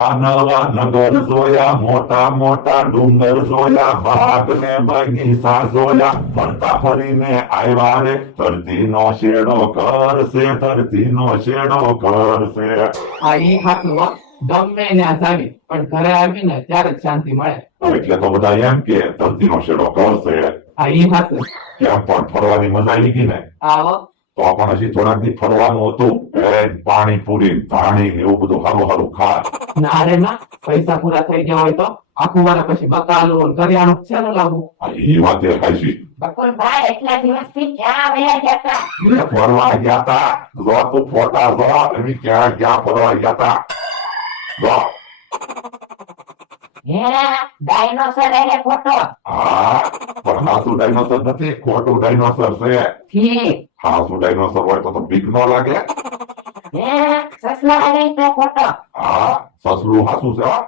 નવા નગર જોયા, મોટા મોટા ડુંગર જોયા, બાગ ને બગીચા જોયા, ફરતા ફરીને આવ્યા રે ધરતીનો શેડો કરશે, ધરતીનો શેડો કરશે. આ ઈ હાથું હો. ગમે ત્યાં જાવી પણ ઘરે આવીને ત્યારે જ શાંતિ મળે. એટલે તો બધા એમ કે ધરતીનો શેડો કરશે. આ ઈ હાથું. કેમ પણ ફરવાની મજા આવી ગઈ ને? આવો તો પણ હજી થોડાક દી ફરવાનું હતું. પાણી પૂરી ધાણી ને એવું બધું સારું સારું ખા. ના રે ના, પૈસા પૂરા થઈ ગયા હોય તો આખું વાર પછી બકાલું કરિયાણું શેનું લાવવું? એ વાતે ખાઈશી. બકુલભાઈ એટલા દિવસથી ક્યાં વયા જતા? ફરવા ગયા તા. જો તું ફોટા જો એમ ક્યાં ક્યાં ફરવા ગયા તા. જો હે ડાયનોસર એને ફોટો. હા પણ હાસુ ડાયનોસર નથી, ખોટું ડાયનોસર છે. ઠીક. હાસુ ડાયનોસર હોય તો બીક ન લાગે. હે સસલા એને તો ફોટો. હા સસલું હાસુ છે હો.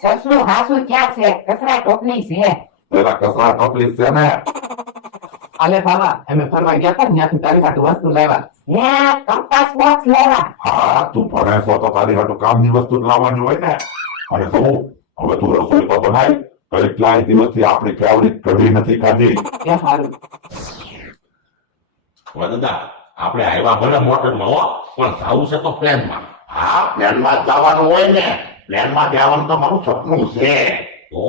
સસલું હાસુ ક્યાં છે? કચરા ટોપની છે. પેલા કસરા ટોપલી છે ને. આલે બાબા અમે ફરવા ગયા હતા ને, ત્યાંથી તારી હાટુ વસ્તુ લાવ્યા. હે કંપાસ બોક્સ લેવા. હા તું ભણે છો તો તારી હાટુ કામની વસ્તુ જ લાવવાની હોય ને. અને શું હવે તું રસોઈ તો બનાય. કેટલાય દિવસથી આપણી ફેવરિટ કઢી નથી ખાધી. એ સારું. દાદા આપણે આવ્યા ભલે મોટરમાં હો, પણ જવું છે તો પ્લેનમાં. હા પ્લેનમાં જવાનું હોય ને. પ્લેનમાં જવાનું તો મારું સપનું છે. તો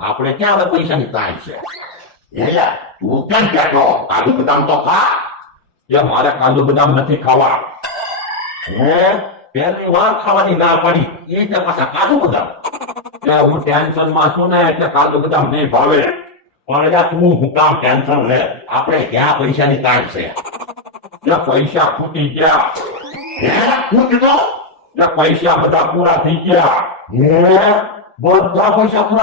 આપણે ક્યાં હવે પૈસાની તાણ છે? એલા તું કેમ કહેતો? કાજુ બદામ તો ખા. જે મારે કાજુ બદામ નથી ખાવા. હે પહેલી વાર ખાવાની ના પડી, એ જ પાછા કાજુ બદામ. એટલે હું ટેન્શનમાં છું ને એટલે કાજુ બદામ નહીં ભાવે. પણ યાર તું હું કામ ટેન્શન લે? આપણે ક્યાં પૈસાની તાણ છે? જે પૈસા ખૂટી ગયા. હે શું કીધું? જે પૈસા બધા પૂરા થઈ ગયા. હે બધા પૈસા પૂરા